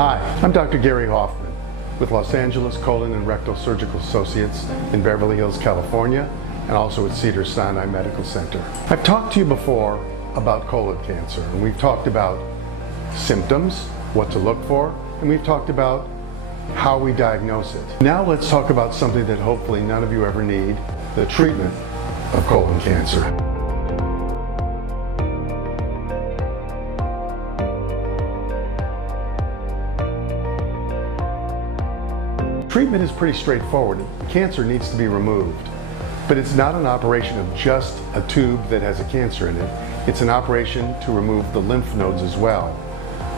Hi, I'm Dr. Gary Hoffman with Los Angeles Colon and Rectal Surgical Associates in Beverly Hills, California, and also at Cedars-Sinai Medical Center. I've talked to you before about colon cancer, and we've talked about symptoms, what to look for, and we've talked about how we diagnose it. Now let's talk about something that hopefully none of you ever need, the treatment of colon cancer. Treatment is pretty straightforward. Cancer needs to be removed, but it's not an operation of just a tube that has a cancer in it. It's an operation to remove the lymph nodes as well.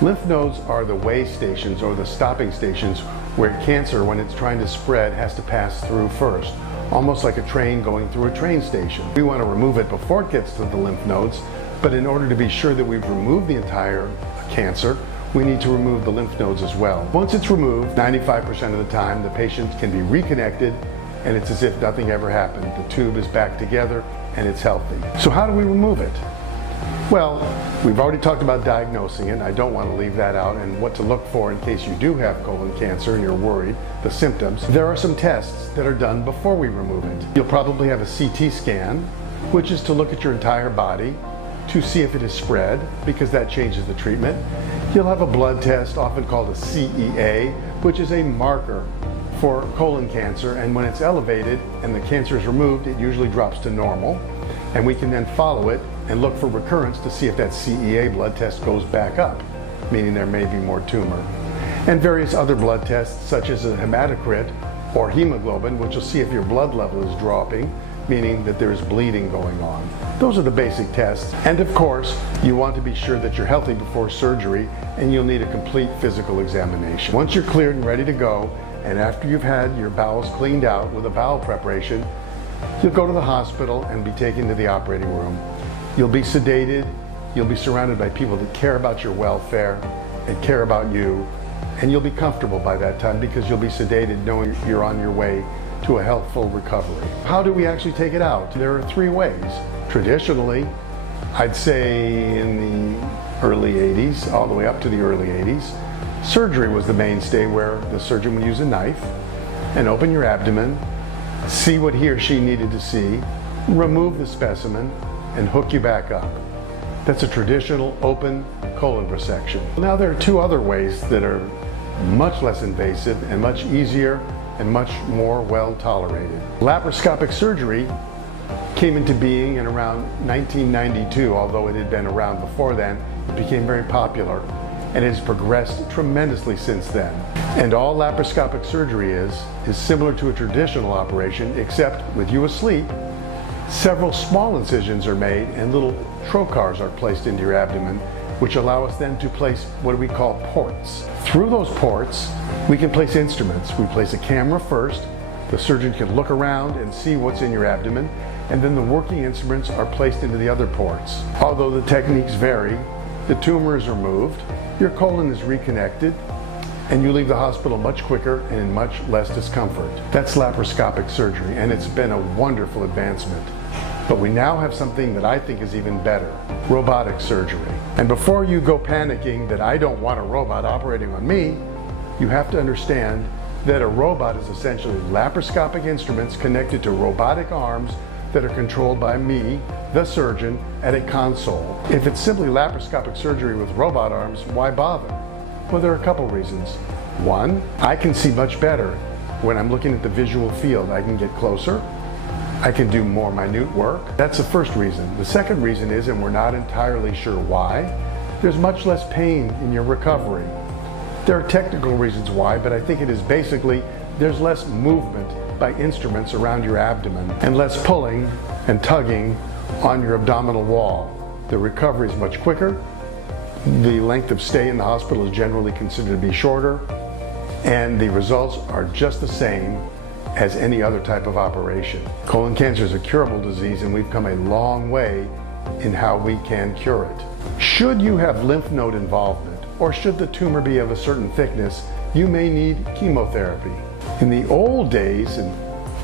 Lymph nodes are the way stations or the stopping stations where cancer, when it's trying to spread, has to pass through first, almost like a train going through a train station. We want to remove it before it gets to the lymph nodes, but in order to be sure that we've removed the entire cancer, we need to remove the lymph nodes as well. Once it's removed, 95% of the time, the patient can be reconnected, and it's as if nothing ever happened. The tube is back together and it's healthy. So how do we remove it? Well, we've already talked about diagnosing it. I don't want to leave that out, and what to look for in case you do have colon cancer and you're worried, the symptoms. There are some tests that are done before we remove it. You'll probably have a CT scan, which is to look at your entire body to see if it is spread, because that changes the treatment. You'll have a blood test, often called a CEA, which is a marker for colon cancer, and when it's elevated and the cancer is removed, it usually drops to normal, and we can then follow it and look for recurrence to see if that CEA blood test goes back up, meaning there may be more tumor. And various other blood tests, such as a hematocrit or hemoglobin, which will see if your blood level is dropping, meaning that there's bleeding going on. Those are the basic tests. And of course, you want to be sure that you're healthy before surgery, and you'll need a complete physical examination. Once you're cleared and ready to go, and after you've had your bowels cleaned out with a bowel preparation, you'll go to the hospital and be taken to the operating room. You'll be sedated, you'll be surrounded by people that care about your welfare and care about you, and you'll be comfortable by that time because you'll be sedated knowing you're on your way to a healthful recovery. How do we actually take it out? There are three ways. Traditionally, I'd say in the early 80s, all the way up to the early 80s, surgery was the mainstay, where the surgeon would use a knife and open your abdomen, see what he or she needed to see, remove the specimen, and hook you back up. That's a traditional open colon resection. Now there are two other ways that are much less invasive and much easier and much more well tolerated. Laparoscopic surgery came into being in around 1992, although it had been around before then. It became very popular and has progressed tremendously since then. And all laparoscopic surgery is similar to a traditional operation, except with you asleep, several small incisions are made and little trocars are placed into your abdomen, which allow us then to place what we call ports. Through those ports, we can place instruments. We place a camera first. The surgeon can look around and see what's in your abdomen, and then the working instruments are placed into the other ports. Although the techniques vary, the tumor is removed, your colon is reconnected, and you leave the hospital much quicker and in much less discomfort. That's laparoscopic surgery, and it's been a wonderful advancement. But we now have something that I think is even better, robotic surgery. And before you go panicking that I don't want a robot operating on me, you have to understand that a robot is essentially laparoscopic instruments connected to robotic arms that are controlled by me, the surgeon, at a console. If it's simply laparoscopic surgery with robot arms, why bother? Well, there are a couple reasons. One, I can see much better when I'm looking at the visual field. I can get closer. I can do more minute work. That's the first reason. The second reason is, and we're not entirely sure why, there's much less pain in your recovery. There are technical reasons why, but I think it is basically there's less movement by instruments around your abdomen and less pulling and tugging on your abdominal wall. The recovery is much quicker. The length of stay in the hospital is generally considered to be shorter, and the results are just the same as any other type of operation. Colon cancer is a curable disease, and we've come a long way in how we can cure it. Should you have lymph node involvement, or should the tumor be of a certain thickness, you may need chemotherapy. In the old days, and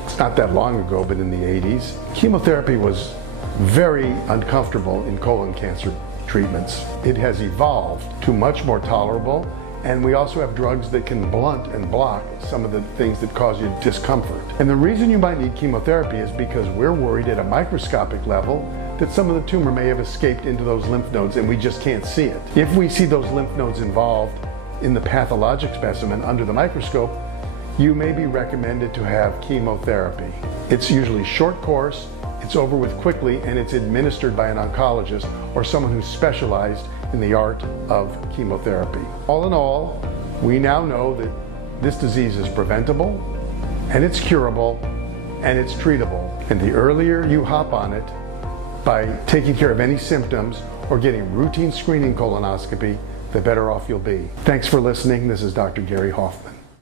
it's not that long ago, but in the 80s, chemotherapy was very uncomfortable in colon cancer treatments. It has evolved to much more tolerable And we also have drugs that can blunt and block some of the things that cause you discomfort. And the reason you might need chemotherapy is because we're worried at a microscopic level that some of the tumor may have escaped into those lymph nodes and we just can't see it. If we see those lymph nodes involved in the pathologic specimen under the microscope, you may be recommended to have chemotherapy. It's usually short course, it's over with quickly, and it's administered by an oncologist or someone who's specialized in the art of chemotherapy. All in all, we now know that this disease is preventable, and it's curable, and it's treatable. And the earlier you hop on it by taking care of any symptoms or getting routine screening colonoscopy, the better off you'll be. Thanks for listening. This is Dr. Gary Hoffman.